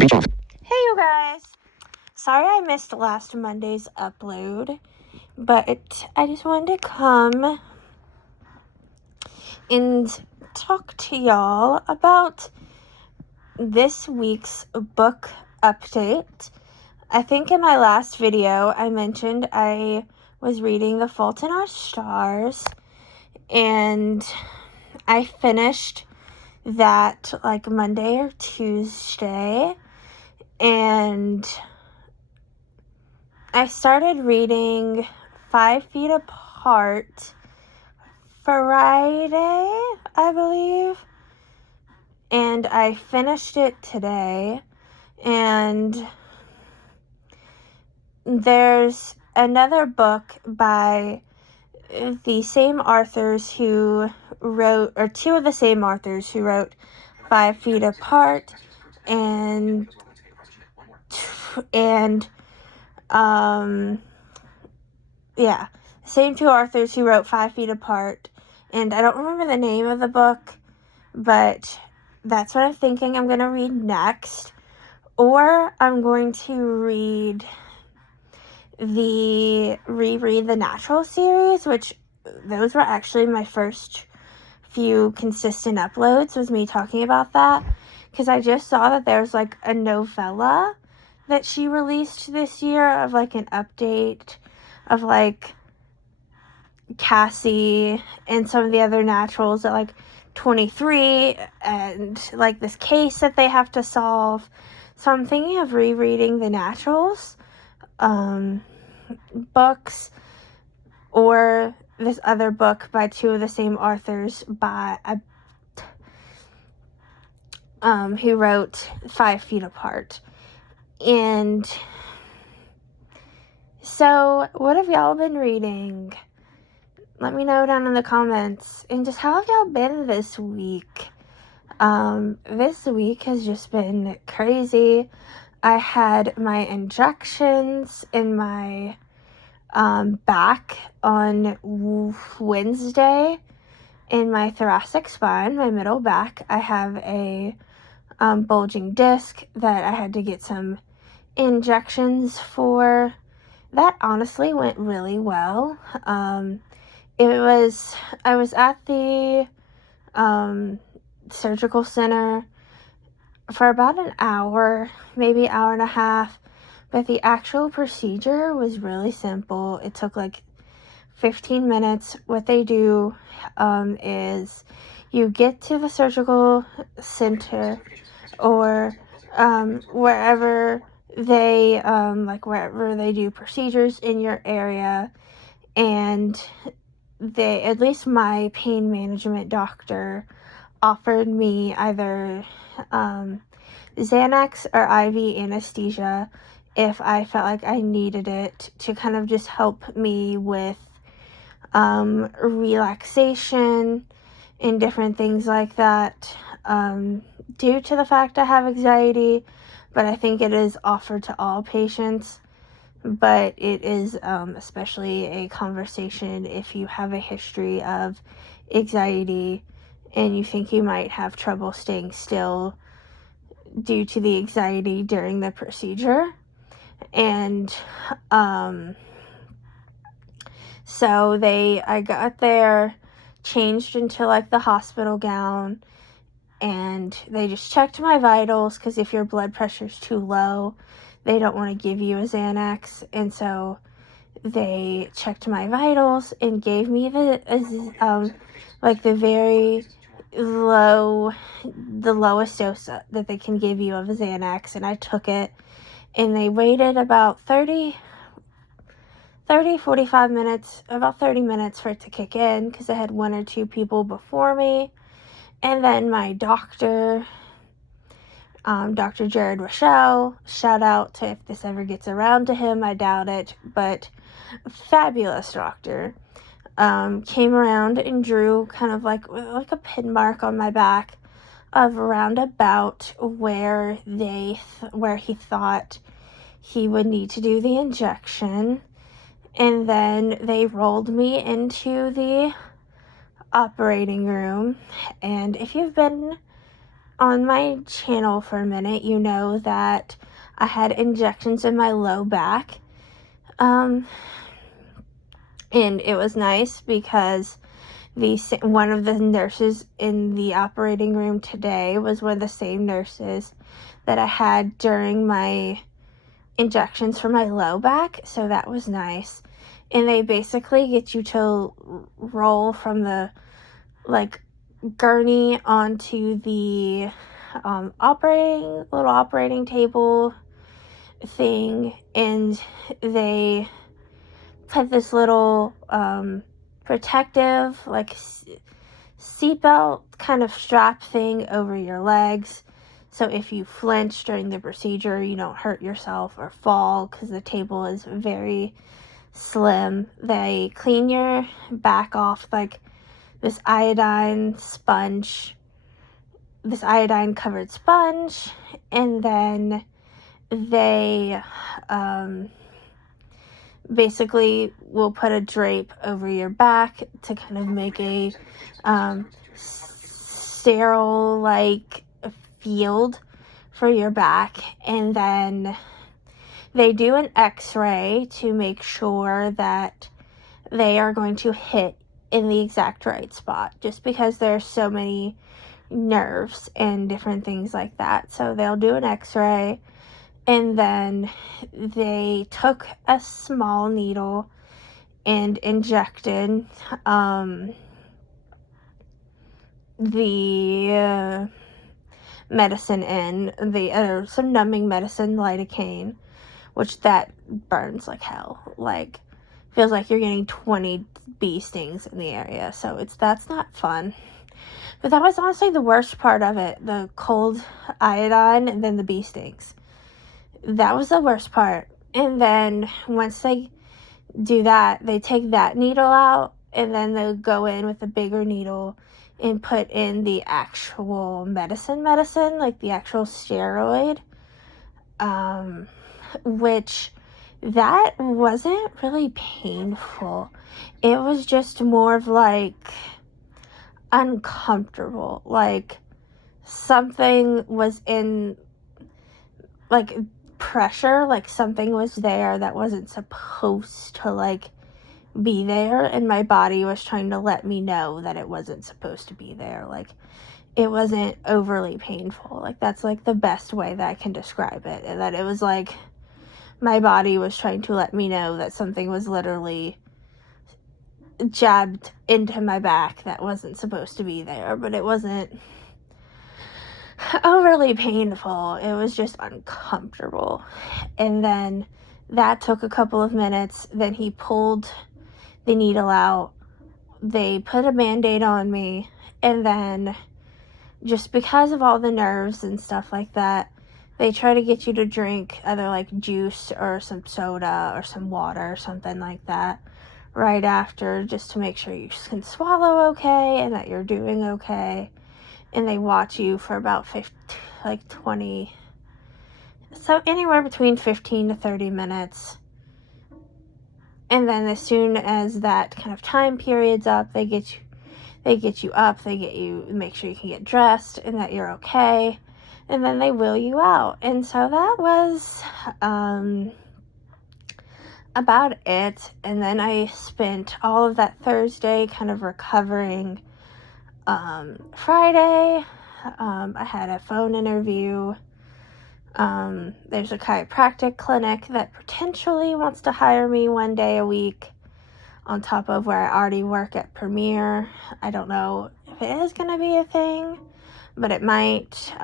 Hey you guys! Sorry I missed last Monday's upload, but I just wanted to come and talk to y'all about this week's book update. I think in my last video I mentioned I was reading The Fault in Our Stars, and I finished that like Monday or Tuesday, and I started reading 5 Feet Apart Friday, I believe, and I finished it today. And there's another book by the same authors who wrote, or two of the same authors who wrote 5 Feet Apart, and same two authors who wrote 5 Feet Apart, and I don't remember the name of the book, but that's what I'm thinking I'm going to read next. Or I'm going to reread the Natural series, which those were actually my first few consistent uploads, was me talking about that, because I just saw that there's like a novella that she released this year of like an update of like Cassie and some of the other naturals at like 23, and like this case that they have to solve. So I'm thinking of rereading the Naturals books, or this other book by two of the same authors who wrote 5 Feet Apart. And so what have y'all been reading? Let me know down in the comments. And just how have y'all been this week? This week has just been crazy. I had my injections in my back on Wednesday in my thoracic spine, my middle back. I have a bulging disc that I had to get some injections for. That honestly went really well. I was at the surgical center for about an hour, maybe hour and a half, but the actual procedure was really simple. It took like 15 minutes. What they do is you get to the surgical center, or wherever they wherever they do procedures in your area, and they, at least my pain management doctor, offered me either Xanax or IV anesthesia if I felt like I needed it, to kind of just help me with relaxation and different things like that, due to the fact I have anxiety. But I think it is offered to all patients, but it is especially a conversation if you have a history of anxiety and you think you might have trouble staying still due to the anxiety during the procedure. And so I got there, changed into like the hospital gown, and they just checked my vitals, because if your blood pressure's too low, they don't want to give you a Xanax. And so they checked my vitals and gave me the very the lowest dose that they can give you of a Xanax, and I took it, and they waited about 45 minutes, about 30 minutes for it to kick in, because I had one or two people before me. And then my doctor, Dr. Jared Rochelle, shout out to if this ever gets around to him, I doubt it, but fabulous doctor, came around and drew kind of like a pin mark on my back of around about where he thought he would need to do the injection. And then they rolled me into the operating room. And if you've been on my channel for a minute, you know that I had injections in my low back. And it was nice because one of the nurses in the operating room today was one of the same nurses that I had during my injections for my low back, so that was nice. And they basically get you to roll from the gurney onto the operating table thing, and they put this little protective seatbelt kind of strap thing over your legs, so if you flinch during the procedure, you don't hurt yourself or fall, because the table is very slim. They clean your back off this iodine covered sponge, and then they basically will put a drape over your back to kind of make a sterile field for your back, and then they do an x-ray to make sure that they are going to hit in the exact right spot, just because there's so many nerves and different things like that. So they'll do an x-ray, and then they took a small needle and injected the medicine in, some numbing medicine, lidocaine, which that burns like hell. Feels like you're getting 20 bee stings in the area, so that's not fun. But that was honestly the worst part of it, the cold iodine and then the bee stings. That was the worst part. And then once they do that, they take that needle out, and then they'll go in with a bigger needle and put in the actual medicine, the actual steroid, which that wasn't really painful. It was just more of uncomfortable, something was in pressure, something was there that wasn't supposed to be there, and my body was trying to let me know that it wasn't supposed to be there. It wasn't overly painful. That's the best way that I can describe it, and that it was my body was trying to let me know that something was literally jabbed into my back that wasn't supposed to be there, but it wasn't overly painful. It was just uncomfortable. And then that took a couple of minutes. Then he pulled the needle out. They put a Band-Aid on me, and then just because of all the nerves and stuff like that, they try to get you to drink either juice or some soda or some water or something like that right after, just to make sure you can swallow okay and that you're doing okay. And they watch you for about 20, so anywhere between 15 to 30 minutes. And then as soon as that kind of time period's up, they get you up, make sure you can get dressed and that you're okay, and then they wheel you out. And so that was about it. And then I spent all of that Thursday kind of recovering. Friday, I had a phone interview. There's a chiropractic clinic that potentially wants to hire me one day a week on top of where I already work at Premier. I don't know if it is going to be a thing, but it might.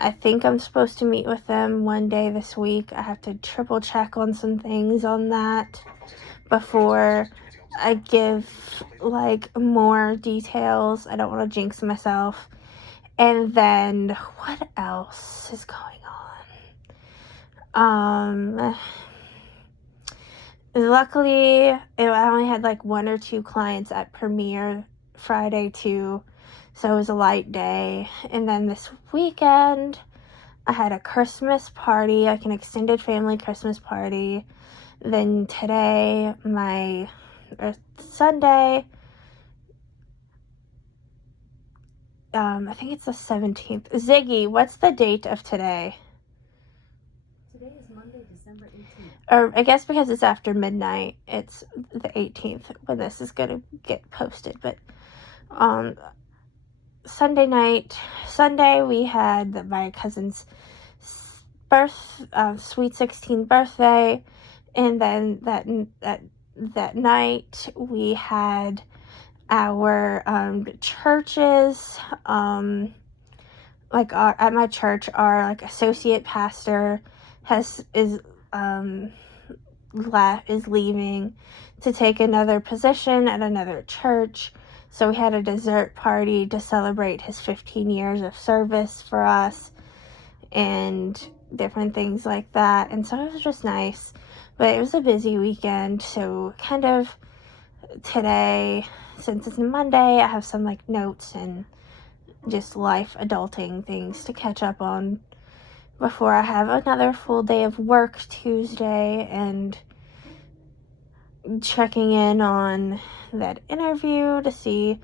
I think I'm supposed to meet with them one day this week. I have to triple check on some things on that before I give more details. I don't want to jinx myself. And then what else is going on? Luckily, I only had 1 or 2 clients at Premier Friday too, so it was a light day. And then this weekend, I had a Christmas party, an extended family Christmas party. Then today, Sunday, I think it's the 17th. Ziggy, what's the date of today? Today is Monday, December 18th. Or I guess because it's after midnight, it's the 18th when this is going to get posted. But Sunday we had my cousin's sweet 16 birthday, and then that night we had our churches. At my church, our associate pastor is leaving to take another position at another church. So we had a dessert party to celebrate his 15 years of service for us and different things like that. And so it was just nice. But it was a busy weekend, so kind of today, since it's Monday, I have some notes and just life adulting things to catch up on before I have another full day of work Tuesday and checking in on that interview to see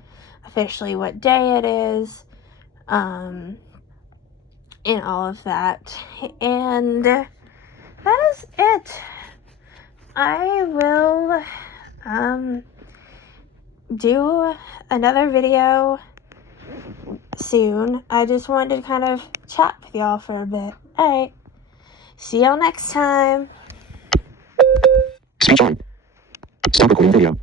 officially what day it is, and all of that. And that is it. I will do another video soon. I just wanted to kind of chat with y'all for a bit. Alright. See y'all next time. Speech on. Stop recording video.